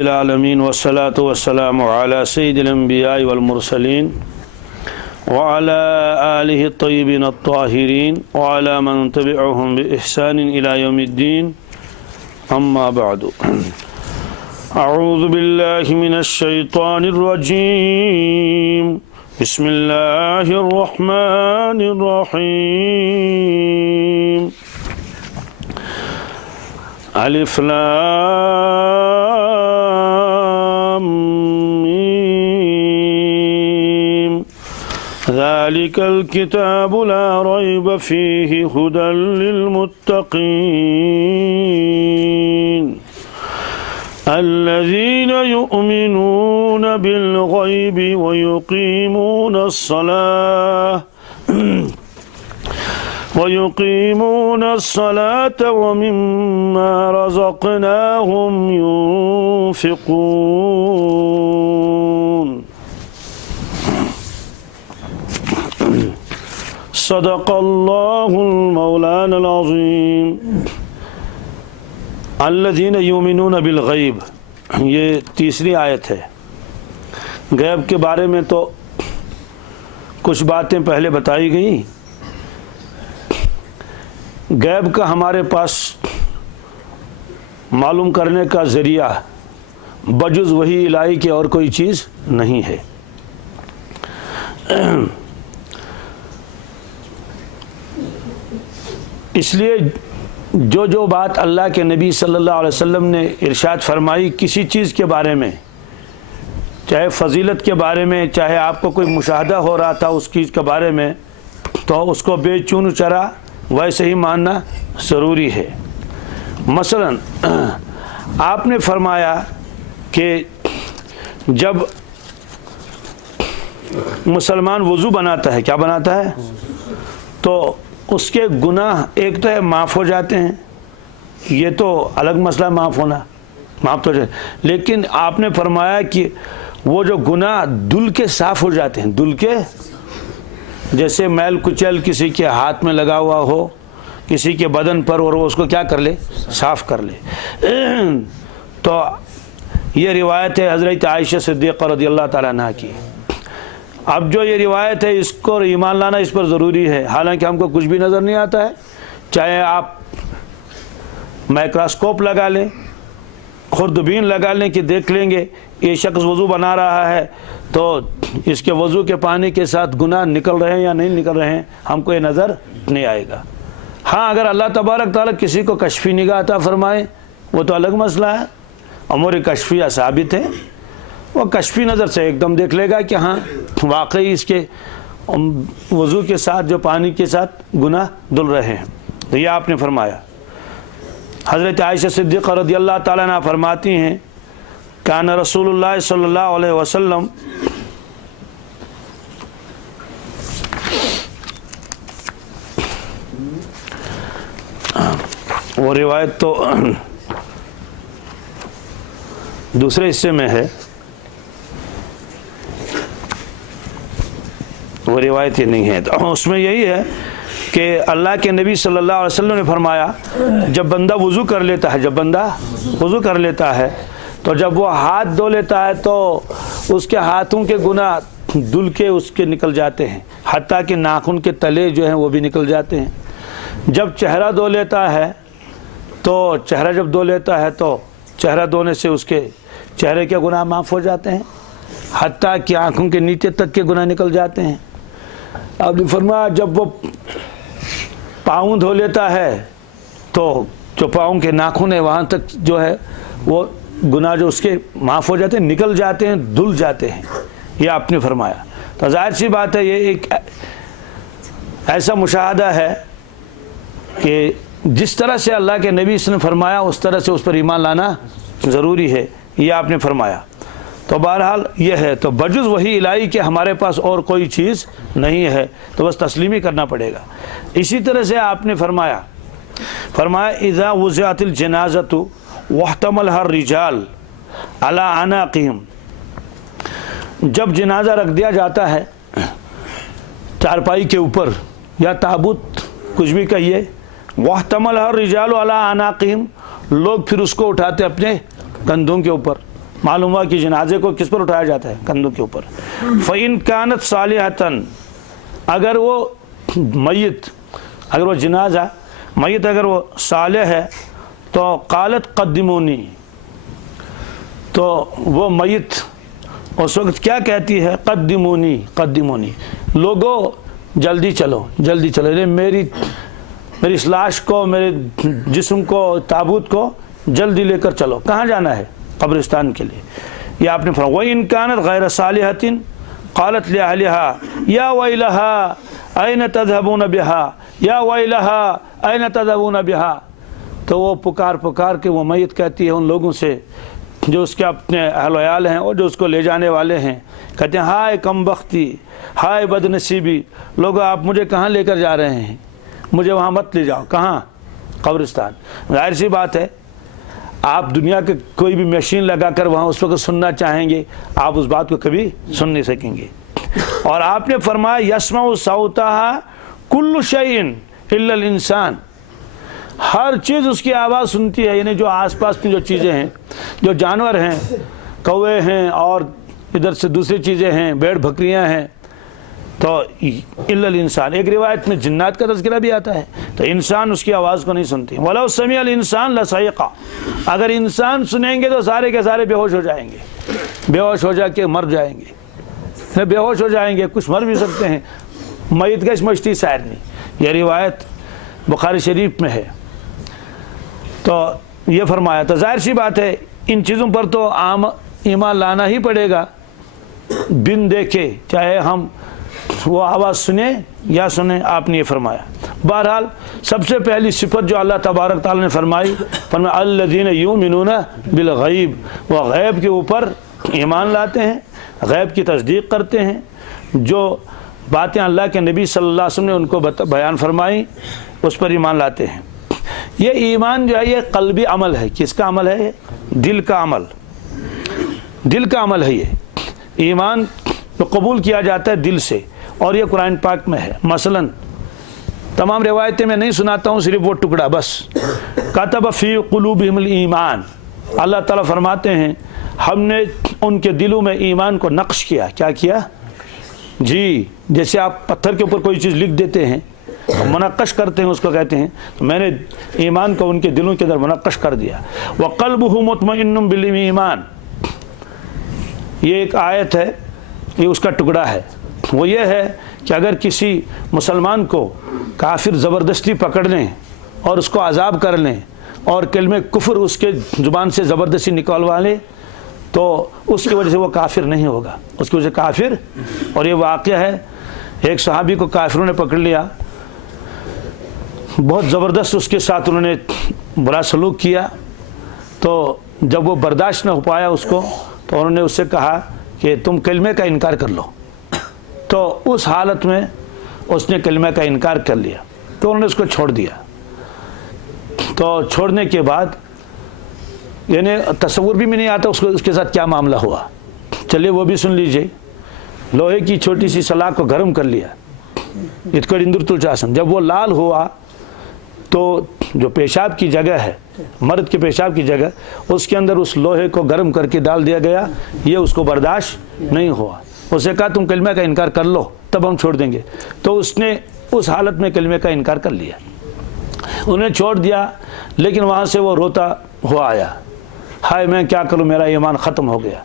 العالمین والصلاة والسلام علی سید الانبیاء والمرسلین وعلی آلہ الطیبین الطاہرین وعلی من تبعهم بإحسان الى یوم الدین اما بعد اعوذ باللہ من الشیطان الرجیم بسم اللہ الرحمن الرحیم الف لام میم ذلك الكتاب لا ريب فيه هدى للمتقين الذين يؤمنون بالغيب ويقيمون الصلاة ومما رزقناهم ينفقون صدق اللہ المولانا العظیم الذین یؤمنون بالغیب، یہ تیسری آیت ہے۔ غیب کے بارے میں تو کچھ باتیں پہلے بتائی گئیں۔ غیب کا ہمارے پاس معلوم کرنے کا ذریعہ بجز وحی الہی کے اور کوئی چیز نہیں ہے۔ اس لیے جو بات اللہ کے نبی صلی اللہ علیہ وسلم نے ارشاد فرمائی کسی چیز کے بارے میں، چاہے فضیلت کے بارے میں، چاہے آپ کو کوئی مشاہدہ ہو رہا تھا اس چیز کے بارے میں، تو اس کو بے چون چرا ویسے ہی ماننا ضروری ہے۔ مثلا آپ نے فرمایا کہ جب مسلمان وضو بناتا ہے، کیا بناتا ہے، تو اس کے گناہ ایک تو ہے معاف ہو جاتے ہیں، یہ تو الگ مسئلہ معاف ہونا، معاف تو جائے، لیکن آپ نے فرمایا کہ وہ جو گناہ دل کے صاف ہو جاتے ہیں، دل کے، جیسے میل کچل کسی کے ہاتھ میں لگا ہوا ہو، کسی کے بدن پر، اور وہ اس کو کیا کر لے، صاف کر لے۔ تو یہ روایت ہے حضرت عائشہ صدیقہ رضی اللہ تعالیٰ عنہ کی۔ اب جو یہ روایت ہے اس کو ایمان لانا اس پر ضروری ہے، حالانکہ ہم کو کچھ بھی نظر نہیں آتا ہے، چاہے آپ مائکروسکوپ لگا لیں، خوردبین لگا لیں کہ دیکھ لیں گے یہ شخص وضو بنا رہا ہے تو اس کے وضو کے پانی کے ساتھ گناہ نکل رہے ہیں یا نہیں نکل رہے ہیں، ہم کو یہ نظر نہیں آئے گا۔ ہاں اگر اللہ تبارک تعالیٰ کسی کو کشفی نگاہ عطا فرمائے وہ تو الگ مسئلہ ہے، امور کشفیہ ثابت ہے، وہ کشفی نظر سے ایک دم دیکھ لے گا کہ ہاں واقعی اس کے وضو کے ساتھ جو پانی کے ساتھ گناہ دل رہے ہیں۔ تو یہ آپ نے فرمایا۔ حضرت عائشہ صدیقہ رضی اللہ تعالیٰ عنہ فرماتی ہیں کان رسول اللہ صلی اللہ علیہ وسلم وہ روایت تو دوسرے حصے میں ہے، وہ روایت یہ نہیں ہے، تو اس میں یہی ہے کہ اللہ کے نبی صلی اللہ علیہ وسلم نے فرمایا جب بندہ وضو کر لیتا ہے تو جب وہ ہاتھ دھو لیتا ہے تو اس کے ہاتھوں کے گناہ دل کے اس کے نکل جاتے ہیں، حتیٰ کہ ناخن کے تلے جو ہیں وہ بھی نکل جاتے ہیں۔ جب چہرہ دھو لیتا ہے تو چہرہ دھونے سے اس کے چہرے کے گناہ معاف ہو جاتے ہیں، حتیٰ کہ آنکھوں کے نیچے تک کے گناہ نکل جاتے ہیں۔ اب فرمایا جب وہ پاؤں دھو لیتا ہے تو جو پاؤں کے ناخن ہے وہاں تک جو ہے وہ گناہ جو اس کے معاف ہو جاتے ہیں، نکل جاتے ہیں، دھل جاتے ہیں، یہ آپ نے فرمایا۔ تو ظاہر سی بات ہے یہ ایک ایسا مشاہدہ ہے کہ جس طرح سے اللہ کے نبی نے فرمایا اس طرح سے اس پر ایمان لانا ضروری ہے، یہ آپ نے فرمایا۔ تو بہرحال یہ ہے، تو بجز وحی الہی کے ہمارے پاس اور کوئی چیز نہیں ہے، تو بس تسلیم ہی کرنا پڑے گا۔ اسی طرح سے آپ نے فرمایا اذا وضعت الجنازۃ واحتملها الرجال علی اعناقهم، جب جنازہ رکھ دیا جاتا ہے چارپائی کے اوپر یا تابوت کچھ بھی کہیے، واحتملها الرجال علی اعناقهم، لوگ پھر اس کو اٹھاتے اپنے کندھوں کے اوپر، معلوم ہوا کہ جنازے کو کس پر اٹھایا جاتا ہے؟ کندھوں کے اوپر. فَإِن كَانَتْ صَالِحَةً، اگر وہ میت، اگر وہ جنازہ میت اگر وہ صالح ہے تو قالت قدمونی، تو وہ میت اس وقت کیا کہتی ہے؟ قدمونی قدمونی، لوگو جلدی چلو جلدی چلو، یعنی میری اس لاش کو، میرے جسم کو، تابوت کو جلدی لے کر چلو. کہاں جانا ہے؟ قبرستان کے لیے. یہ آپ نے فرمایا وَإِن كَانَتْ غَيْرَ صَالِحَةٍ قَالَتْ لِأَهْلِهَا يَا وَيْلَهَا أَيْنَ تَذْهَبُونَ بِهَا يَا وَيْلَهَا أَيْنَ تَذْهَبُونَ بِهَا. تو وہ پکار کہ وہ میت کہتی ہے ان لوگوں سے جو اس کے اپنے اہل و عیال ہیں اور جو اس کو لے جانے والے ہیں، کہتے ہیں ہائے کم بختی، ہائے بد نصیبی، لوگوں آپ مجھے کہاں لے کر جا رہے ہیں؟ مجھے وہاں مت لے جاؤ. کہاں؟ قبرستان. ظاہر سی بات ہے آپ دنیا کے کوئی بھی مشین لگا کر وہاں اس وقت سننا چاہیں گے، آپ اس بات کو کبھی سن نہیں سکیں گے. اور آپ نے فرمایا یسمع صوتها کل شیء الا الانسان، ہر چیز اس کی آواز سنتی ہے. یعنی جو آس پاس کی جو چیزیں ہیں، جو جانور ہیں، کوے ہیں اور ادھر سے دوسری چیزیں ہیں، بھیڑ بکریاں ہیں، تو الا الانسان. ایک روایت میں جنات کا تذکرہ بھی آتا ہے، تو انسان اس کی آواز کو نہیں سنتی. وَلَوْ سَمِعَ الْإِنسَانُ لَصَعِقَ، اگر انسان سنیں گے تو سارے کے سارے بے ہوش ہو جائیں گے، بے ہوش ہو جا کے مر جائیں گے، بے ہوش ہو جائیں گے. کچھ مر بھی سکتے ہیں. میت گش مشتی سیر نہیں، یہ روایت بخاری شریف میں ہے. تو یہ فرمایا. تو ظاہر سی بات ہے ان چیزوں پر تو عام ایمان لانا ہی پڑے گا بن دیکھے، چاہے ہم وہ آواز سنیں یا سنیں. آپ نے یہ فرمایا. بہرحال سب سے پہلی صفت جو اللہ تبارک تعالیٰ نے فرمائی الذین یؤمنون بالغیب، وہ غیب کے اوپر ایمان لاتے ہیں، غیب کی تصدیق کرتے ہیں. جو باتیں اللہ کے نبی صلی اللہ علیہ وسلم نے ان کو بیان فرمائی اس پر ایمان لاتے ہیں. یہ ایمان جو ہے یہ قلبی عمل ہے. کس کا عمل ہے؟ یہ دل کا عمل، دل کا عمل ہے. یہ ایمان تو قبول کیا جاتا ہے دل سے، اور یہ قرآن پاک میں ہے. مثلا تمام روایتیں میں نہیں سناتا ہوں، صرف وہ ٹکڑا بس. کتب فی قلوبہم الایمان، اللہ تعالیٰ فرماتے ہیں ہم نے ان کے دلوں میں ایمان کو نقش کیا. کیا کیا؟ جی، جیسے آپ پتھر کے اوپر کوئی چیز لکھ دیتے ہیں، منقش کرتے ہیں، اس کو کہتے ہیں. تو میں نے ایمان کو ان کے دلوں کے اندر منقش کر دیا. وَقَلْبُهُ مُطْمَئِنٌ بِالْإِيمَانِ، یہ ایک آیت ہے، یہ اس کا ٹکڑا ہے. وہ یہ ہے کہ اگر کسی مسلمان کو کافر زبردستی پکڑ لیں اور اس کو عذاب کر لیں اور کلمہ کفر اس کے زبان سے زبردستی نکلوا لیں تو اس کی وجہ سے وہ کافر نہیں ہوگا، اس کی وجہ سے کافر. اور یہ واقعہ ہے، ایک صحابی کو کافروں نے پکڑ لیا، بہت زبردست اس کے ساتھ انہوں نے برا سلوک کیا. تو جب وہ برداشت نہ ہو پایا اس کو، تو انہوں نے اس سے کہا کہ تم کلمے کا انکار کر لو. تو اس حالت میں اس نے کلمہ کا انکار کر لیا، تو انہوں نے اس کو چھوڑ دیا. تو چھوڑنے کے بعد یعنی تصور بھی میں نہیں آتا اس کے ساتھ کیا معاملہ ہوا. چلیے وہ بھی سن لیجئے. لوہے کی چھوٹی سی سلاخ کو گرم کر لیا، اتکڑ چاسن. جب وہ لال ہوا تو جو پیشاب کی جگہ ہے، مرد کے پیشاب کی جگہ، اس کے اندر اس لوہے کو گرم کر کے ڈال دیا گیا. یہ اس کو برداشت نہیں ہوا. اسے کہا تم کلمہ کا انکار کر لو تب ہم چھوڑ دیں گے. تو اس نے اس حالت میں کلمہ کا انکار کر لیا، انہیں چھوڑ دیا. لیکن وہاں سے وہ روتا ہوا آیا، ہائے میں کیا کروں، میرا ایمان ختم ہو گیا.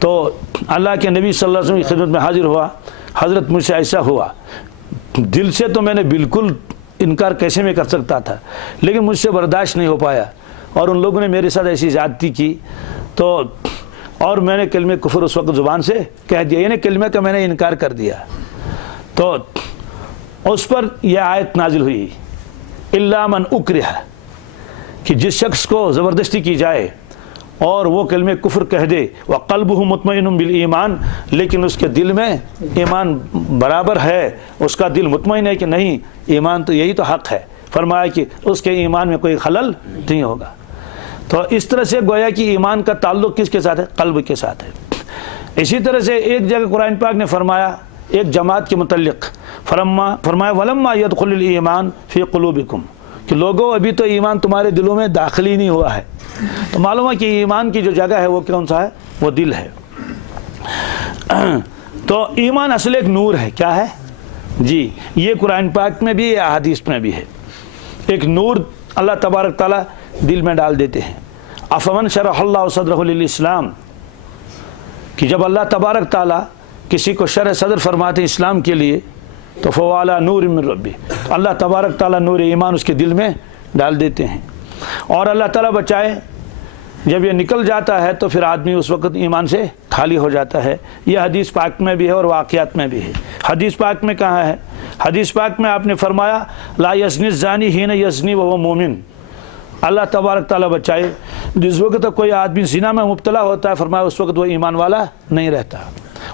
تو اللہ کے نبی صلی اللہ علیہ وسلم کی خدمت میں حاضر ہوا. حضرت مجھ سے ایسا ہوا، دل سے تو میں نے بالکل انکار کیسے میں کر سکتا تھا، لیکن مجھ سے برداشت نہیں ہو پایا اور ان لوگوں نے میرے ساتھ ایسی زیادتی کی. تو اور میں نے کلمہ کفر اس وقت زبان سے کہہ دیا، یعنی کلمہ کا میں نے انکار کر دیا. تو اس پر یہ آیت نازل ہوئی الا من اکرہ، کہ جس شخص کو زبردستی کی جائے اور وہ کلمہ کفر کہہ دے، وقلبہ مطمئن بالایمان، لیکن اس کے دل میں ایمان برابر ہے، اس کا دل مطمئن ہے کہ نہیں ایمان تو یہی تو حق ہے. فرمایا کہ اس کے ایمان میں کوئی خلل نہیں ہوگا. تو اس طرح سے گویا کہ ایمان کا تعلق کس کے ساتھ ہے؟ قلب کے ساتھ ہے. اسی طرح سے ایک جگہ قرآن پاک نے فرمایا ایک جماعت کے متعلق، فرمایا وَلَمَّا يَدْخُلِ الْإِيمَانُ فِي قُلُوبِكُمْ، کہ لوگوں ابھی تو ایمان تمہارے دلوں میں داخل ہی نہیں ہوا ہے. تو معلوم ہے کہ ایمان کی جو جگہ ہے وہ کون سا ہے؟ وہ دل ہے۔ تو ایمان اصل ایک نور ہے، کیا ہے جی؟ یہ قرآن پاک میں بھی ہے، احادیث میں بھی ہے۔ ایک نور اللہ تبارک تعالیٰ دل میں ڈال دیتے ہیں۔ افمن شرح اللہ صدرہ للاسلام، کہ جب اللہ تبارک تعالیٰ کسی کو شرح صدر فرماتے ہیں اسلام کے لیے تو فوالا نور من ربی، تو اللہ تبارک تعالیٰ نور ایمان اس کے دل میں ڈال دیتے ہیں۔ اور اللہ تعالیٰ بچائے جب یہ نکل جاتا ہے تو پھر آدمی اس وقت ایمان سے خالی ہو جاتا ہے۔ یہ حدیث پاک میں بھی ہے اور واقعات میں بھی ہے۔ حدیث پاک میں کہاں ہے؟ حدیث پاک میں آپ نے فرمایا لا یزنی الزانی حین یزنی وہو مومن، اللہ تبارک تعالیٰ بچائے جس وقت تک کوئی آدمی زنا میں مبتلا ہوتا ہے، فرمایا اس وقت وہ ایمان والا نہیں رہتا۔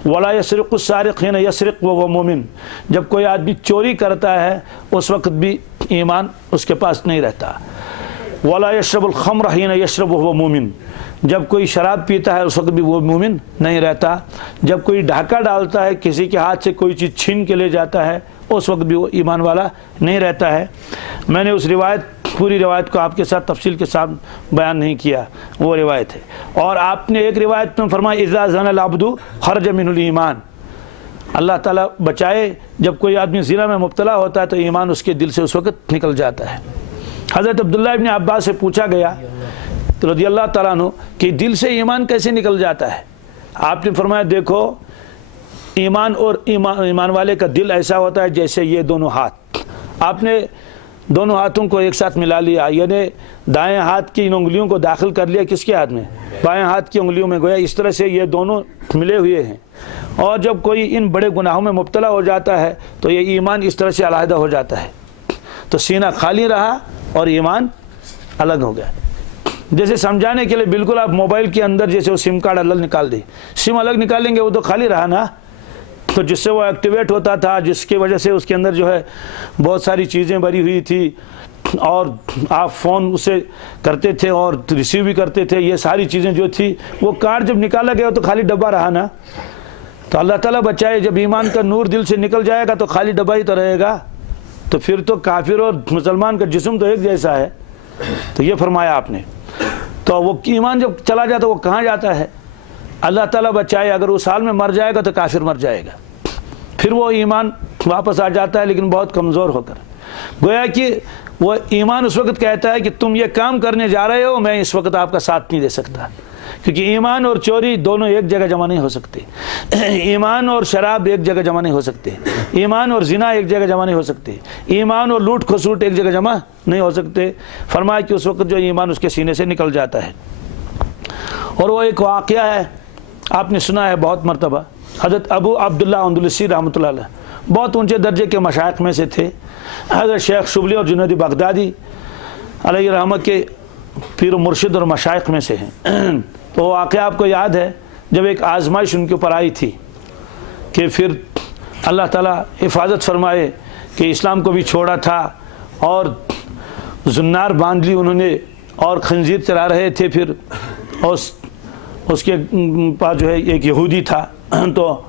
ولا یسرق السارق حین یسرق وہو مومن، جب کوئی آدمی چوری کرتا ہے اس وقت بھی ایمان اس کے پاس نہیں رہتا۔ ولا یشرب الخمر حین یشرب وہو مومن، جب کوئی شراب پیتا ہے اس وقت بھی وہ مومن نہیں رہتا۔ جب کوئی ڈھاکہ ڈالتا ہے، کسی کے ہاتھ سے کوئی چیز چھین کے لے جاتا ہے، اس وقت بھی وہ ایمان والا نہیں رہتا ہے۔ میں نے اس پوری روایت کو آپ کے ساتھ تفصیل کے ساتھ بیان نہیں کیا، وہ روایت ہے۔ اور آپ نے ایک روایت میں فرمایا اذا زنى العبد خرج منه الایمان، اللہ تعالیٰ بچائے جب کوئی آدمی زنا میں مبتلا ہوتا ہے تو ایمان اس کے دل سے اس وقت نکل جاتا ہے۔ حضرت عبداللہ ابن عباس سے پوچھا گیا رضی اللہ تعالیٰ عنہ کہ دل سے ایمان کیسے نکل جاتا ہے؟ آپ نے فرمایا دیکھو ایمان اور ایمان والے کا دل ایسا ہوتا ہے جیسے یہ دونوں ہاتھ، آپ نے دونوں ہاتھوں کو ایک ساتھ ملا لیا، یعنی دائیں ہاتھ کی ان انگلیوں کو داخل کر لیا کس کے ہاتھ میں؟ بائیں ہاتھ کی انگلیوں میں، گویا اس طرح سے یہ دونوں ملے ہوئے ہیں۔ اور جب کوئی ان بڑے گناہوں میں مبتلا ہو جاتا ہے تو یہ ایمان اس طرح سے علیحدہ ہو جاتا ہے، تو سینہ خالی رہا اور ایمان الگ ہو گیا۔ جیسے سمجھانے کے لیے بالکل آپ موبائل کے اندر جیسے وہ سم کارڈ الگ نکال دیں، سم الگ نکالیں گے وہ تو خالی رہا نا، تو جس سے وہ ایکٹیویٹ ہوتا تھا، جس کی وجہ سے اس کے اندر جو ہے بہت ساری چیزیں بھری ہوئی تھی اور آپ فون اسے کرتے تھے اور ریسیو بھی کرتے تھے، یہ ساری چیزیں جو تھی وہ کارڈ جب نکالا گیا تو خالی ڈبہ رہا نا۔ تو اللہ تعالیٰ بچائے جب ایمان کا نور دل سے نکل جائے گا تو خالی ڈبہ ہی تو رہے گا، تو پھر تو کافر اور مسلمان کا جسم تو ایک جیسا ہے۔ تو یہ فرمایا آپ نے۔ تو وہ ایمان جب چلا جاتا وہ کہاں جاتا ہے؟ اللہ تعالیٰ بچائے اگر اس حال میں مر جائے گا تو کافر مر جائے گا، پھر وہ ایمان واپس آ جاتا ہے لیکن بہت کمزور ہو کر۔ گویا کہ وہ ایمان اس وقت کہتا ہے کہ تم یہ کام کرنے جا رہے ہو، میں اس وقت آپ کا ساتھ نہیں دے سکتا، کیونکہ ایمان اور چوری دونوں ایک جگہ جمع نہیں ہو سکتے، ایمان اور شراب ایک جگہ جمع نہیں ہو سکتے، ایمان اور زنا ایک جگہ جمع نہیں ہو سکتے، ایمان اور لوٹ کھسوٹ ایک جگہ جمع نہیں ہو سکتے۔ فرمایا کہ اس وقت جو ایمان اس کے سینے سے نکل جاتا ہے۔ اور وہ ایک واقعہ ہے آپ نے سنا ہے بہت مرتبہ، حضرت ابو عبداللہ اندلسی رحمۃ اللہ علیہ بہت اونچے درجے کے مشائخ میں سے تھے، حضرت شیخ شبلی اور جنید بغدادی علیہ رحمت کے پیر و مرشد اور مشائخ میں سے ہیں۔ تو وہ واقعہ آپ کو یاد ہے جب ایک آزمائش ان کے اوپر آئی تھی کہ پھر اللہ تعالیٰ حفاظت فرمائے کہ اسلام کو بھی چھوڑا تھا اور زنار باندھ لی انہوں نے اور خنزیر چلا رہے تھے، پھر اس کے پاس جو ہے ایک یہودی تھا، تو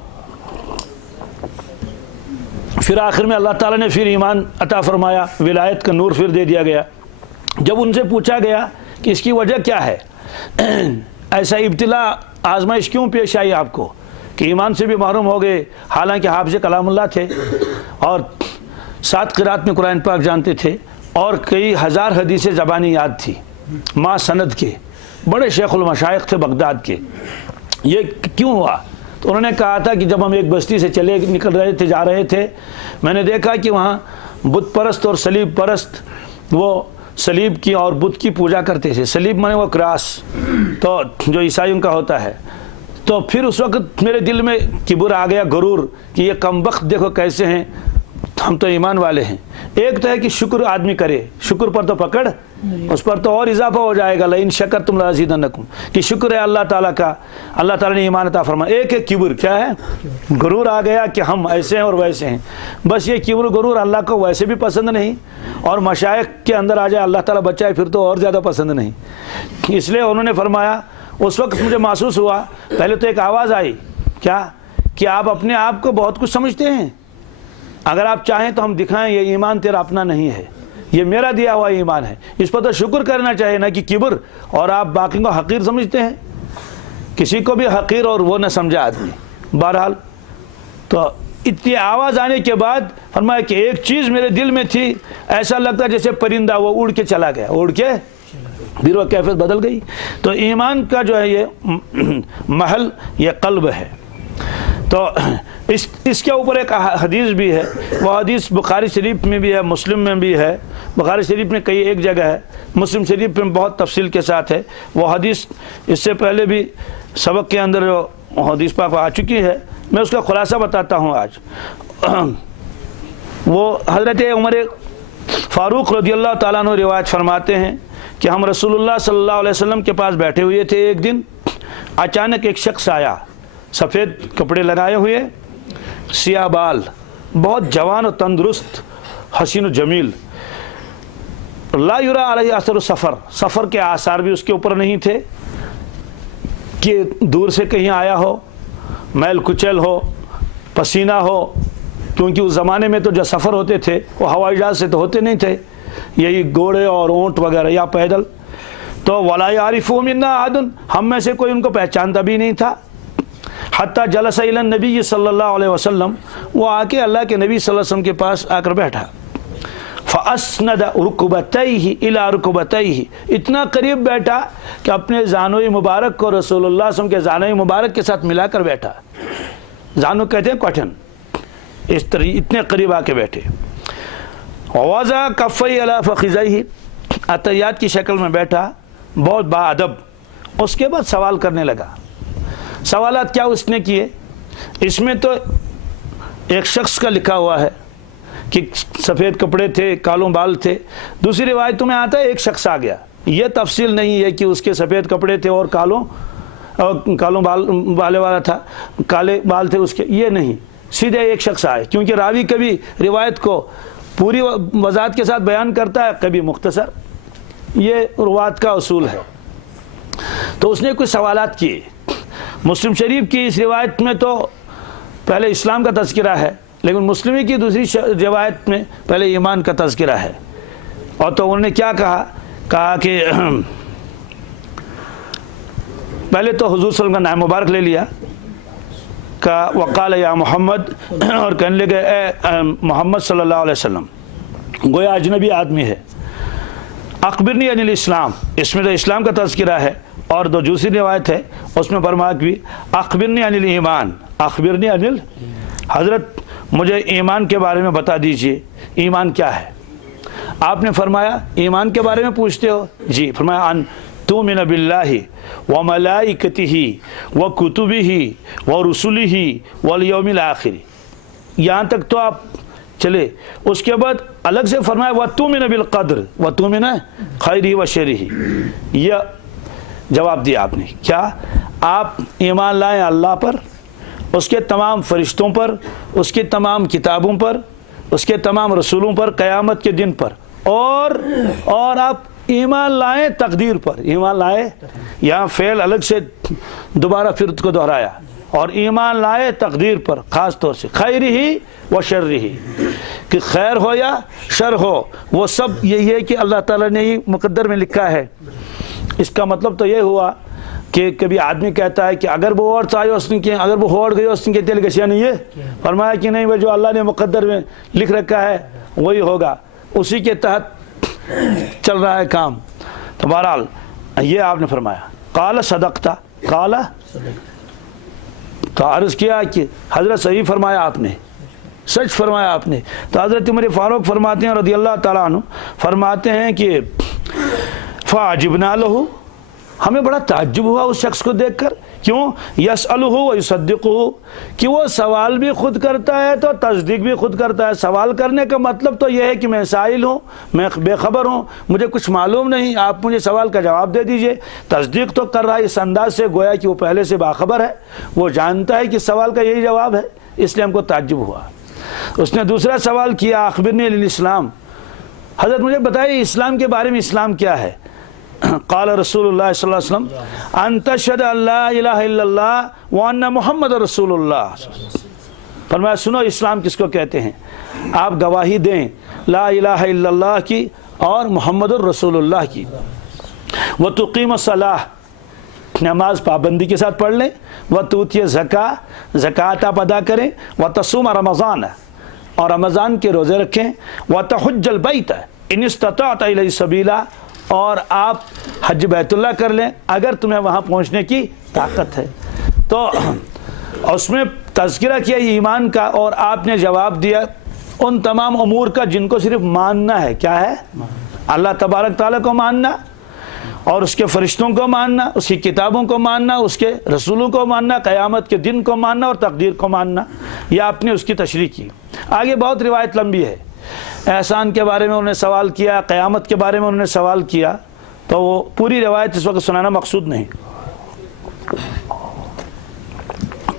پھر آخر میں اللہ تعالیٰ نے پھر ایمان عطا فرمایا، ولایت کا نور پھر دے دیا گیا۔ جب ان سے پوچھا گیا کہ اس کی وجہ کیا ہے، ایسا ابتلا آزمائش کیوں پیش آئی آپ کو کہ ایمان سے بھی محروم ہو گئے، حالانکہ حافظ کلام اللہ تھے اور 7 قرات میں قرآن پاک جانتے تھے اور کئی ہزار حدیثیں زبانی یاد تھی، ماں سند کے بڑے شیخ المشائخ تھے بغداد کے۔ یہ کیوں ہوا؟ تو انہوں نے کہا تھا کہ جب ہم ایک بستی سے نکل رہے تھے، جا رہے تھے، میں نے دیکھا کہ وہاں بت پرست اور صلیب پرست وہ صلیب کی اور بت کی پوجا کرتے تھے۔ صلیب مانے وہ کراس، تو جو عیسائیوں کا ہوتا ہے۔ تو پھر اس وقت میرے دل میں کبر آ گیا، غرور، کہ یہ کمبخت دیکھو کیسے ہیں، ہم تو ایمان والے ہیں۔ ایک تو ہے کہ شکر آدمی کرے، شکر پر تو پکڑ، اس پر تو اور اضافہ ہو جائے گا، لئن شکرتم لازیدنکم، کہ شکر ہے اللہ تعالیٰ کا، اللہ تعالیٰ نے ایمان عطا فرمایا۔ ایک ہے کبر، کیا ہے؟ غرور آ گیا کہ ہم ایسے ہیں اور ویسے ہیں۔ بس یہ کبر غرور اللہ کو ویسے بھی پسند نہیں، اور مشائخ کے اندر آ جائے اللہ تعالیٰ بچائے پھر تو اور زیادہ پسند نہیں۔ اس لیے انہوں نے فرمایا اس وقت مجھے محسوس ہوا، پہلے تو ایک آواز آئی، کیا کہ آپ اپنے آپ کو بہت کچھ سمجھتے ہیں، اگر آپ چاہیں تو ہم دکھائیں یہ ایمان تیرا اپنا نہیں ہے، یہ میرا دیا ہوا ایمان ہے، اس پر تو شکر کرنا چاہیے، نہ کہ کبر اور آپ باقی کو حقیر سمجھتے ہیں، کسی کو بھی حقیر اور وہ نہ سمجھا آدمی۔ بہرحال تو اتنی آواز آنے کے بعد فرمایا کہ ایک چیز میرے دل میں تھی، ایسا لگتا جیسے پرندہ وہ اڑ کے چلا گیا، اڑ کے پھر وہ کیفیت بدل گئی۔ تو ایمان کا جو ہے یہ محل یہ قلب ہے۔ تو اس کے اوپر ایک حدیث بھی ہے، وہ حدیث بخاری شریف میں بھی ہے، مسلم میں بھی ہے۔ بخاری شریف میں کئی ایک جگہ ہے، مسلم شریف میں بہت تفصیل کے ساتھ ہے۔ وہ حدیث اس سے پہلے بھی سبق کے اندر جو حدیث پاک آ چکی ہے، میں اس کا خلاصہ بتاتا ہوں آج۔ وہ حضرت عمر فاروق رضی اللہ تعالیٰ عنہ روایت فرماتے ہیں کہ ہم رسول اللہ صلی اللہ علیہ وسلم کے پاس بیٹھے ہوئے تھے، ایک دن اچانک ایک شخص آیا، سفید کپڑے لگائے ہوئے، سیاہ بال، بہت جوان و تندرست، حسین و جمیل، لا یرا علیہ اثر السفر، سفر کے آثار بھی اس کے اوپر نہیں تھے کہ دور سے کہیں آیا ہو، میل کچل ہو، پسینہ ہو، کیونکہ اس زمانے میں تو جو سفر ہوتے تھے وہ ہوائی جہاز سے تو ہوتے نہیں تھے، یہی گھوڑے اور اونٹ وغیرہ یا پیدل۔ تو ولا یعرف منا احد، ہم میں سے کوئی ان کو پہچانتا بھی نہیں تھا۔ حتی جلس الی النبی صلی اللہ علیہ وسلم، وہ آ کے اللہ کے نبی صلی اللہ علیہ وسلم کے پاس آ کر بیٹھا۔ فاسند رکبتیہ الی رکبتیہ، اتنا قریب بیٹھا کہ اپنے زانوی مبارک کو رسول اللہ صلی اللہ علیہ وسلم کے زانوی مبارک کے ساتھ ملا کر بیٹھا۔ زانو کہتے ہیں کٹھن، اس طرح اتنے قریب آ کے بیٹھے۔ وضع کفیہ علی فخذیہ، عطیات کی شکل میں بیٹھا، بہت با ادب۔ اس کے بعد سوال کرنے لگا۔ سوالات کیا اس نے کیے؟ اس میں تو ایک شخص کا لکھا ہوا ہے کہ سفید کپڑے تھے، کالوں بال تھے۔ دوسری روایتوں میں آتا ہے ایک شخص آ گیا، یہ تفصیل نہیں ہے کہ اس کے سفید کپڑے تھے اور کالوں بال والے والا تھا، کالے بال تھے اس کے، یہ نہیں، سیدھے ایک شخص آئے، کیونکہ راوی کبھی روایت کو پوری وضاحت کے ساتھ بیان کرتا ہے، کبھی مختصر، یہ روایت کا اصول ہے۔ تو اس نے کچھ سوالات کیے۔ مسلم شریف کی اس روایت میں تو پہلے اسلام کا تذکرہ ہے، لیکن مسلم کی دوسری روایت میں پہلے ایمان کا تذکرہ ہے۔ اور تو انہوں نے کیا کہا کہ پہلے تو حضور صلی اللہ علیہ وسلم کا نام مبارک لے لیا، کہا وقال یا محمد، اور کہنے لگے اے محمد صلی اللہ علیہ وسلم، گویا اجنبی آدمی ہے۔ اخبرنی عن الاسلام، اس میں تو اسلام کا تذکرہ ہے، اور دو دوسری روایت ہے اس میں فرمایا کہ اخبرنی عن الایمان، اخبرنی عن حضرت مجھے ایمان کے بارے میں بتا دیجئے، ایمان کیا ہے؟ آپ نے فرمایا ایمان کے بارے میں پوچھتے ہو؟ جی۔ فرمایا ان تؤمن باللہ وملائکتہ وکتبہ ورسلہ والیوم الآخر، یہاں تک تو آپ چلے۔ اس کے بعد الگ سے فرمایا وتؤمن بالقدر وتؤمن خیرہ وشرہ، یہ جواب دیا آپ نے۔ کیا؟ آپ ایمان لائیں اللہ پر، اس کے تمام فرشتوں پر، اس کی تمام کتابوں پر، اس کے تمام رسولوں پر، قیامت کے دن پر، اور آپ ایمان لائیں تقدیر پر۔ ایمان لائے، یہاں فعل الگ سے دوبارہ پھر کو دہرایا، اور ایمان لائے تقدیر پر، خاص طور سے خیرہ و شرہ، کہ خیر ہو یا شر ہو وہ سب یہی ہے کہ اللہ تعالیٰ نے ہی مقدر میں لکھا ہے۔ اس کا مطلب تو یہ ہوا کہ کبھی آدمی کہتا ہے کہ اگر وہ اور چاہیے اس نے، اگر وہ ہوڑ گئی اس نے تیل گشیا نہیں ہے، فرمایا کہ نہیں، وہ جو اللہ نے مقدر میں لکھ رکھا ہے وہی ہوگا، اسی کے تحت چل رہا ہے کام۔ تو بہرحال یہ آپ نے فرمایا۔ قال صدقتا، قال، تو عرض کیا کہ حضرت صحیح فرمایا آپ نے، سچ فرمایا آپ نے۔ تو حضرت عمر فاروق فرماتے ہیں رضی اللہ تعالیٰ عنہ، فرماتے ہیں کہ فعجبنا لہ، ہمیں بڑا تعجب ہوا اس شخص کو دیکھ کر۔ کیوں؟ یسألہ ویصدقہ، کہ وہ سوال بھی خود کرتا ہے تو تصدیق بھی خود کرتا ہے۔ سوال کرنے کا مطلب تو یہ ہے کہ میں سائل ہوں، میں بے خبر ہوں، مجھے کچھ معلوم نہیں، آپ مجھے سوال کا جواب دے دیجئے۔ تصدیق تو کر رہا ہے اس انداز سے گویا کہ وہ پہلے سے باخبر ہے، وہ جانتا ہے کہ سوال کا یہی جواب ہے، اس لیے ہم کو تعجب ہوا۔ اس نے دوسرا سوال کیا اخبرنی عن الاسلام، حضرت مجھے بتائیے اسلام کے بارے میں، اسلام کیا ہے؟ قال رسول اللہ صلی اللہ علیہ وسلم ان تشهد ان لا الہ الا اللہ وان محمد رسول اللہ۔ فرمایا سنو اسلام کس کو کہتے ہیں، آپ گواہی دیں لا الہ الا اللہ کی، اور محمد الرسول اللہ کی، وتقیم الصلاۃ، نماز پابندی کے ساتھ پڑھ لیں، وتؤتی الزکاۃ، زکوٰۃ آپ ادا کریں، وتصوم رمضان، اور رمضان کے روزے رکھیں، وتحج البیت ان استطعت الیہ سبیلا، اور آپ حج بیت اللہ کر لیں اگر تمہیں وہاں پہنچنے کی طاقت ہے۔ تو اس میں تذکرہ کیا ایمان کا، اور آپ نے جواب دیا ان تمام امور کا جن کو صرف ماننا ہے۔ کیا ہے؟ اللہ تبارک تعالیٰ کو ماننا، اور اس کے فرشتوں کو ماننا، اس کی کتابوں کو ماننا، اس کے رسولوں کو ماننا، قیامت کے دن کو ماننا، اور تقدیر کو ماننا۔ یہ آپ نے اس کی تشریح کی۔ آگے بہت روایت لمبی ہے، احسان کے بارے میں انہوں نے سوال کیا، قیامت کے بارے میں انہوں نے سوال کیا، تو وہ پوری روایت اس وقت سنانا مقصود نہیں۔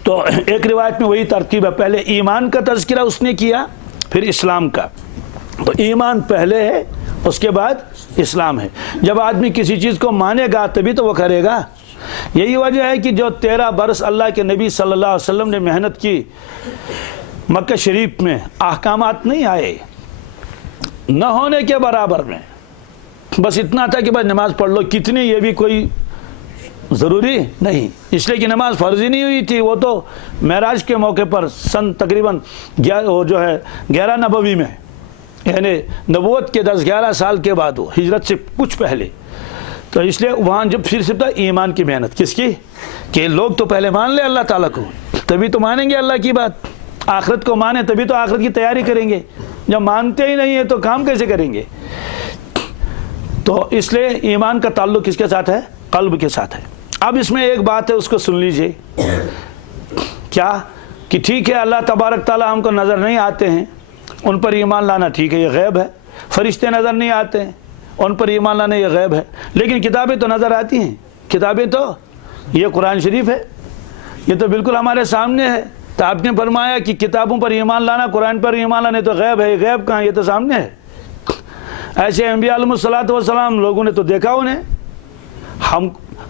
تو ایک روایت میں وہی ترتیب ہے، پہلے ایمان کا تذکرہ اس نے کیا، پھر اسلام کا۔ تو ایمان پہلے ہے، اس کے بعد اسلام ہے۔ جب آدمی کسی چیز کو مانے گا تبھی تو وہ کرے گا۔ یہی وجہ ہے کہ جو 13 برس اللہ کے نبی صلی اللہ علیہ وسلم نے محنت کی، مکہ شریف میں احکامات نہیں آئے، نہ ہونے کے برابر میں، بس اتنا تھا کہ بس نماز پڑھ لو، کتنی یہ بھی کوئی ضروری نہیں، اس لیے کہ نماز فرض ہی نہیں ہوئی تھی، وہ تو معراج کے موقع پر سن تقریباً 11 نبوی میں، یعنی نبوت کے 10-11 سال کے بعد، وہ ہجرت سے کچھ پہلے، تو اس لیے وہاں جب پھر سے ایمان کی محنت کس کی، کہ لوگ تو پہلے مان لے اللہ تعالیٰ کو، تبھی تو مانیں گے اللہ کی بات، آخرت کو مانیں تبھی تو آخرت کی تیاری کریں گے، جب مانتے ہی نہیں ہیں تو کام کیسے کریں گے؟ تو اس لیے ایمان کا تعلق کس کے ساتھ ہے؟ قلب کے ساتھ ہے۔ اب اس میں ایک بات ہے، اس کو سن لیجئے، کیا کہ ٹھیک ہے اللہ تبارک تعالیٰ ہم کو نظر نہیں آتے ہیں، ان پر ایمان لانا ٹھیک ہے، یہ غیب ہے، فرشتے نظر نہیں آتے ہیں، ان پر ایمان لانا یہ غیب ہے، لیکن کتابیں تو نظر آتی ہیں، کتابیں تو یہ قرآن شریف ہے، یہ تو بالکل ہمارے سامنے ہے۔ تو آپ نے فرمایا کہ کتابوں پر ایمان لانا، قرآن پر ایمان لانا تو غیب ہے، غیب کہاں، یہ تو سامنے ہے۔ ایسے انبیاء علیہ الصلوۃ والسلام لوگوں نے تو دیکھا انہیں،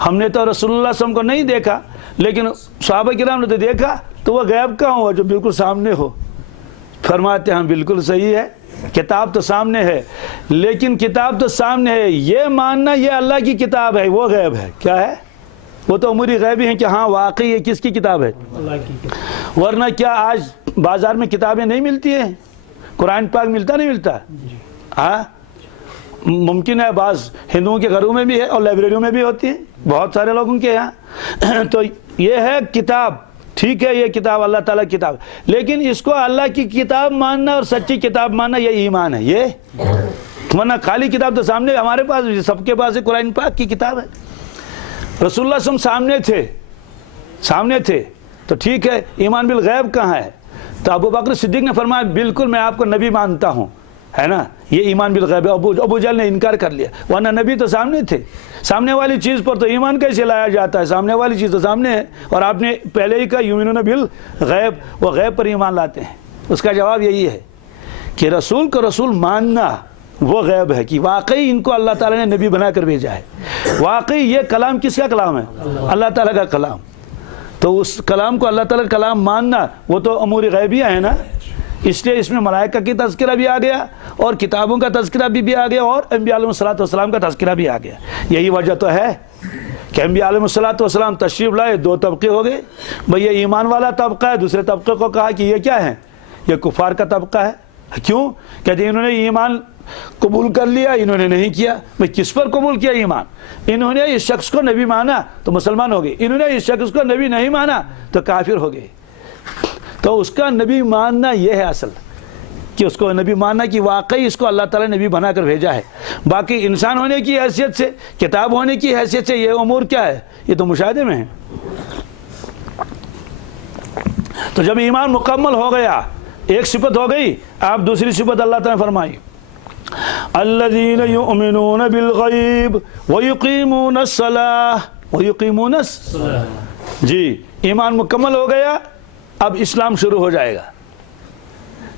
ہم نے تو رسول اللہ صلی اللہ علیہ وسلم کو نہیں دیکھا، لیکن صحابہ کرام نے تو دیکھا، تو وہ غیب کہاں ہوا جو بالکل سامنے ہو؟ فرماتے ہیں بالکل صحیح ہے، کتاب تو سامنے ہے، لیکن کتاب تو سامنے ہے، یہ ماننا یہ اللہ کی کتاب ہے وہ غیب ہے۔ کیا ہے؟ وہ تو امور غیبی ہیں کہ ہاں واقعی یہ کس کی کتاب ہے؟ اللہ کی کتاب۔ ورنہ کیا آج بازار میں کتابیں نہیں ملتی ہیں؟ قرآن پاک ملتا نہیں ملتا؟ ہاں ممکن ہے بعض ہندوؤں کے گھروں میں بھی ہے، اور لائبریریوں میں بھی ہوتی ہیں، بہت سارے لوگوں کے یہاں۔ تو یہ ہے کتاب، ٹھیک ہے، یہ کتاب اللہ تعالیٰ کی کتاب، لیکن اس کو اللہ کی کتاب ماننا اور سچی کتاب ماننا یہ ایمان ہے۔ یہ ورنہ خالی کتاب تو سامنے ہمارے پاس، سب کے پاس قرآن پاک کی کتاب ہے، رسول اللہ صلی اللہ علیہ وسلم سامنے تھے، تو ٹھیک ہے، ایمان بالغیب کہاں ہے؟ تو ابو بکر صدیق نے فرمایا بالکل میں آپ کو نبی مانتا ہوں، ہے نا، یہ ایمان بالغیب ہے۔ ابو جہل نے انکار کر لیا، ورنہ نبی تو سامنے تھے، سامنے والی چیز پر تو ایمان کیسے لایا جاتا ہے؟ سامنے والی چیز تو سامنے ہے، اور آپ نے پہلے ہی کہا یؤمنون بالغیب، وہ غیب پر ایمان لاتے ہیں۔ اس کا جواب یہی ہے کہ رسول کو رسول ماننا وہ غیب ہے، کہ واقعی ان کو اللہ تعالیٰ نے نبی بنا کر بھیجا ہے، واقعی یہ کلام کس کا کلام ہے؟ اللہ تعالیٰ کا کلام۔ تو اس کلام کو اللہ تعالیٰ کا کلام ماننا وہ تو امور غیبیہ ہے نا، اس لیے اس میں ملائکہ کی تذکرہ بھی آ گیا، اور کتابوں کا تذکرہ بھی آ گیا، اور انبیاء علیہ الصلوۃ والسلام کا تذکرہ بھی آ گیا۔ یہی وجہ تو ہے کہ انبیاء علیہ الصلوۃ والسلام تشریف لائے، 2 طبقے ہو گئے، بھئی یہ ایمان والا طبقہ ہے، دوسرے طبقے کو کہا کہ یہ کیا ہے؟ یہ کفار کا طبقہ ہے۔ کیوں؟ کہتے ہیں انہوں نے ایمان قبول کر لیا، انہوں نے نہیں کیا۔ بھئی کس پر قبول کیا ایمان؟ انہوں نے اس شخص کو نبی مانا تو مسلمان ہو گئے، انہوں نے اس شخص کو نبی نہیں مانا تو کافر ہو گئے۔ تو اس کا نبی ماننا یہ ہے اصل، کہ اس کو نبی ماننا کہ واقعی اس کو اللہ تعالیٰ نے نبی بنا کر بھیجا ہے۔ باقی انسان ہونے کی حیثیت سے، کتاب ہونے کی حیثیت سے یہ امور کیا ہے؟ یہ تو مشاہدے میں ہے۔ تو جب ایمان مکمل ہو گیا، ایک صفت ہو گئی، آپ دوسری صفت اللہ تعالیٰ نے فرمائی، الذین یؤمنون بالغیب ویقیمون الصلاۃ ویقیمون الصلاۃ۔ جی ایمان مکمل ہو گیا، اب اسلام شروع ہو جائے گا۔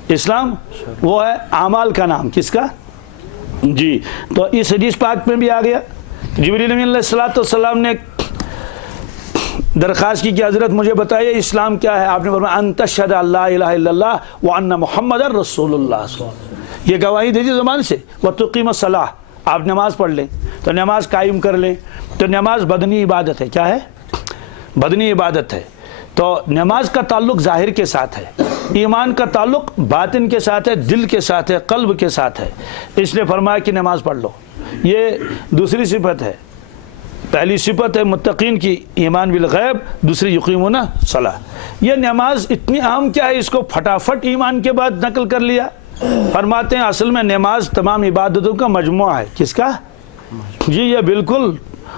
اسلام وہ ہے اعمال کا نام، کس کا؟ جی تو اس حدیث پاک میں بھی آ گیا، جبریل امین علیہ الصلوۃ والسلام نے درخواست کی کہ حضرت مجھے بتائیے اسلام کیا ہے؟ آپ نے فرمایا ان تشہد ان لا الہ الا اللہ وان محمد رسول اللہ، یہ گواہی دے دی زبان سے، وَتُقِيمَ الصَّلَاةَ، آپ نماز پڑھ لیں تو نماز قائم کر لیں، تو نماز بدنی عبادت ہے. کیا ہے؟ بدنی عبادت ہے. تو نماز کا تعلق ظاہر کے ساتھ ہے، ایمان کا تعلق باطن کے ساتھ ہے، دل کے ساتھ ہے، قلب کے ساتھ ہے. اس لیے فرمایا کہ نماز پڑھ لو. یہ دوسری صفت ہے. پہلی صفت ہے متقین کی ایمان بالغیب، دوسری یقیمون الصلاۃ. یہ نماز اتنی اہم کیا ہے، اس کو پھٹافٹ ایمان کے بعد نقل کر لیا. فرماتے ہیں اصل میں نماز تمام عبادتوں کا مجموعہ ہے. کس کا؟ جی یہ بالکل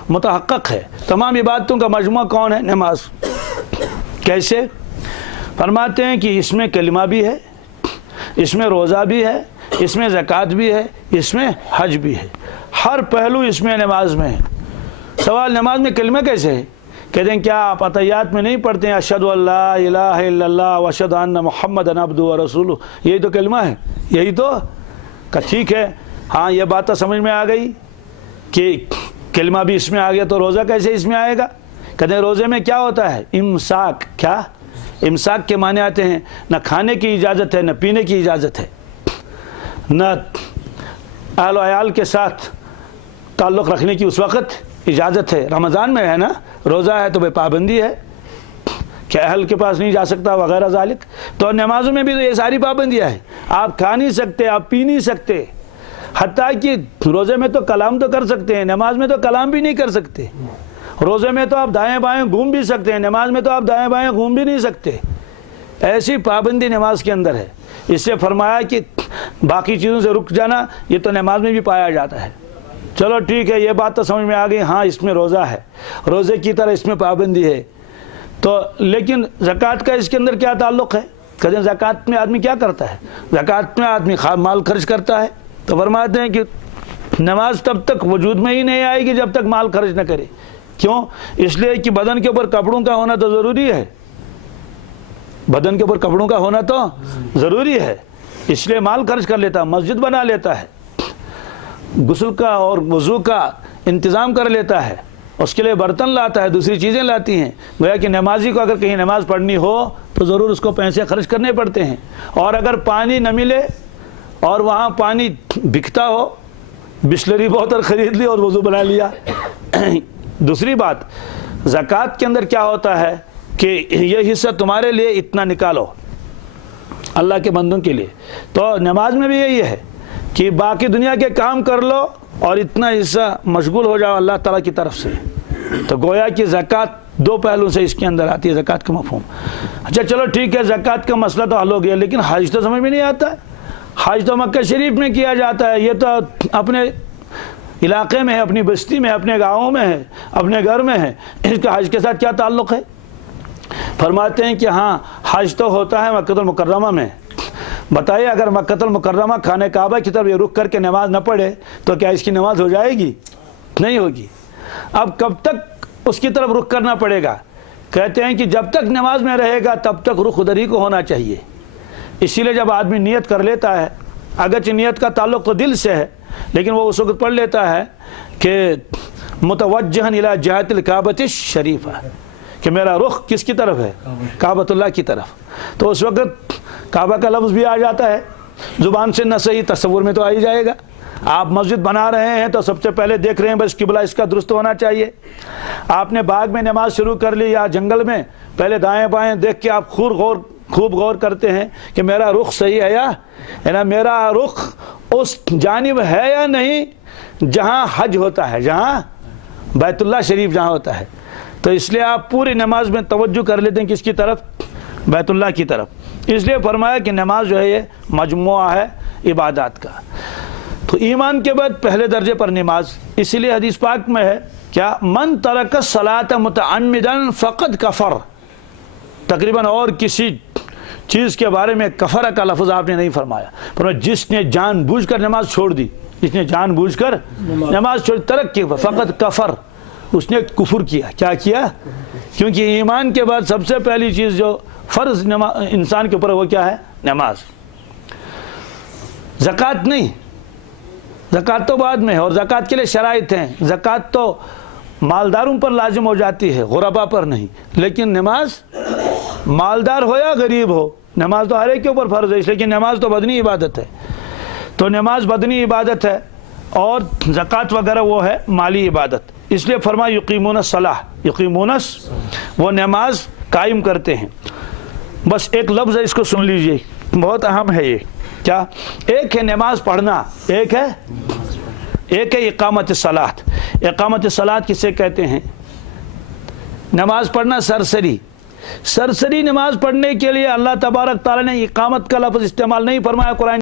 متحقق ہے. تمام عبادتوں کا مجموعہ کون ہے؟ نماز. کیسے؟ فرماتے ہیں کہ اس میں کلمہ بھی ہے، اس میں روزہ بھی ہے، اس میں زکوٰۃ بھی ہے، اس میں حج بھی ہے. ہر پہلو اس میں نماز میں ہے. سوال نماز میں کلمہ کیسے ہے؟ کہتے ہیں کیا آپ عطیات میں نہیں پڑھتے ہیں اشہد ان لا الہ الا اللہ واشہد ان محمدًا عبدہ ورسولہ؟ یہی تو کلمہ ہے، یہی تو. کہ ٹھیک ہے، ہاں یہ بات تو سمجھ میں آ گئی کہ کلمہ بھی اس میں آ گیا، تو روزہ کیسے اس میں آئے گا؟ کہتے ہیں روزے میں کیا ہوتا ہے؟ امساک. کیا؟ امساک کے معنی آتے ہیں نہ کھانے کی اجازت ہے، نہ پینے کی اجازت ہے، نہ اہل و عیال کے ساتھ تعلق رکھنے کی اس وقت اجازت ہے. رمضان میں ہے نا، روزہ ہے تو بے پابندی ہے کہ اہل کے پاس نہیں جا سکتا وغیرہ ذالک. تو نمازوں میں بھی تو یہ ساری پابندیاں ہیں. آپ کھا نہیں سکتے، آپ پی نہیں سکتے، حتیٰ کہ روزے میں تو کلام تو کر سکتے ہیں، نماز میں تو کلام بھی نہیں کر سکتے. روزے میں تو آپ دائیں بائیں گھوم بھی سکتے ہیں، نماز میں تو آپ دائیں بائیں گھوم بھی نہیں سکتے. ایسی پابندی نماز کے اندر ہے. اس سے فرمایا کہ باقی چیزوں سے رک جانا یہ تو نماز میں بھی پایا جاتا ہے. چلو ٹھیک ہے، یہ بات تو سمجھ میں آ گئی، ہاں اس میں روزہ ہے، روزے کی طرح اس میں پابندی ہے. تو لیکن زکوٰۃ کا اس کے اندر کیا تعلق ہے؟ کہتے ہیں زکوٰۃ میں آدمی کیا کرتا ہے؟ زکوٰۃ میں آدمی مال خرچ کرتا ہے. تو فرماتے ہیں کہ نماز تب تک وجود میں ہی نہیں آئے گی جب تک مال خرچ نہ کرے. کیوں؟ اس لیے کہ بدن کے اوپر کپڑوں کا ہونا تو ضروری ہے، بدن کے اوپر کپڑوں کا ہونا تو ضروری ہے. اس لیے مال خرچ کر لیتا ہے، مسجد بنا لیتا ہے، غسل کا اور وضو کا انتظام کر لیتا ہے، اس کے لیے برتن لاتا ہے، دوسری چیزیں لاتی ہیں. گویا کہ نمازی کو اگر کہیں نماز پڑھنی ہو تو ضرور اس کو پیسے خرچ کرنے پڑتے ہیں. اور اگر پانی نہ ملے اور وہاں پانی بکتا ہو، بسلری بوتل خرید لی اور وضو بنا لیا. دوسری بات، زکوٰۃ کے اندر کیا ہوتا ہے کہ یہ حصہ تمہارے لیے اتنا نکالو اللہ کے بندوں کے لیے. تو نماز میں بھی یہی ہے کہ باقی دنیا کے کام کر لو اور اتنا حصہ مشغول ہو جاؤ اللہ تعالیٰ کی طرف سے. تو گویا کہ زکوٰۃ دو پہلو سے اس کے اندر آتی ہے، زکوٰۃ کا مفہوم. اچھا چلو ٹھیک ہے، زکوٰۃ کا مسئلہ تو حل ہو گیا، لیکن حج تو سمجھ میں نہیں آتا. حج تو مکہ شریف میں کیا جاتا ہے، یہ تو اپنے علاقے میں ہے، اپنی بستی میں ہے، اپنے گاؤں میں ہے، اپنے گھر میں ہے. اس کا حج کے ساتھ کیا تعلق ہے؟ فرماتے ہیں کہ ہاں حج تو ہوتا ہے مکہ المکرمہ میں. بتائیے اگر مکہ المکرمہ خانہ کعبہ کی طرف یہ رخ کر کے نماز نہ پڑھے تو کیا اس کی نماز ہو جائے گی؟ نہیں ہوگی. اب کب تک اس کی طرف رخ کرنا پڑے گا؟ کہتے ہیں کہ جب تک نماز میں رہے گا تب تک رخ ادھر ہی کو ہونا چاہیے. اسی لیے جب آدمی نیت کر لیتا ہے، اگرچہ نیت کا تعلق تو دل سے ہے، لیکن وہ اس وقت پڑھ لیتا ہے کہ متوجہن الی جہت الکعبۃ الشریفہ، کہ میرا رخ کس کی طرف ہے؟ کعبۃ اللہ کی طرف. تو اس وقت کعبہ کا لفظ بھی آ جاتا ہے زبان سے، نہ صحیح تصور میں تو آ ہی جائے گا. آپ مسجد بنا رہے ہیں تو سب سے پہلے دیکھ رہے ہیں بس قبلہ اس کا درست ہونا چاہیے. آپ نے باغ میں نماز شروع کر لی یا جنگل میں، پہلے دائیں بائیں دیکھ کے آپ خوب غور کرتے ہیں کہ میرا رخ صحیح ہے یا میرا رخ اس جانب ہے یا نہیں جہاں حج ہوتا ہے، جہاں بیت اللہ شریف جہاں ہوتا ہے. تو اس لیے آپ پوری نماز میں توجہ کر لیتے ہیں کس کی طرف؟ بیت اللہ کی طرف. اس لیے فرمایا کہ نماز جو ہے یہ مجموعہ ہے عبادات کا. تو ایمان کے بعد پہلے درجے پر نماز. اسی لیے حدیث پاک میں ہے کیا من ترک الصلاۃ متعمدا فقد کفر. تقریباً اور کسی چیز کے بارے میں کفر کا لفظ آپ نے نہیں فرمایا. فرمایا جس نے جان بوجھ کر نماز چھوڑ دی، جس نے جان بوجھ کر نماز چھوڑ ترک کی فقد کفر، اس نے کفر کیا. کیا کیا؟ کیونکہ ایمان کے بعد سب سے پہلی چیز جو فرض انسان کے اوپر وہ کیا ہے؟ نماز. زکوٰۃ نہیں، زکوٰۃ تو بعد میں ہے اور زکوٰۃ کے لیے شرائط ہیں. زکوٰۃ تو مالداروں پر لازم ہو جاتی ہے، غربا پر نہیں. لیکن نماز مالدار ہو یا غریب ہو، نماز تو ہر ایک کے اوپر فرض ہے، لیکن نماز تو بدنی عبادت ہے. تو نماز بدنی عبادت ہے اور زکوٰۃ وغیرہ وہ ہے مالی عبادت. اس لیے فرمایا یقیمون الصلاۃ، یقیمون وہ نماز قائم کرتے ہیں. بس ایک لفظ ہے، اس کو سن لیجئے، بہت اہم ہے یہ. کیا؟ ایک ہے نماز پڑھنا، ایک ہے اقامت الصلاۃ. اقامت الصلاۃ کسے کہتے ہیں؟ نماز پڑھنا سرسری نماز پڑھنے کے لیے اللہ تبارک تعالیٰ نے اقامت کا لفظ استعمال نہیں فرمایا قرآن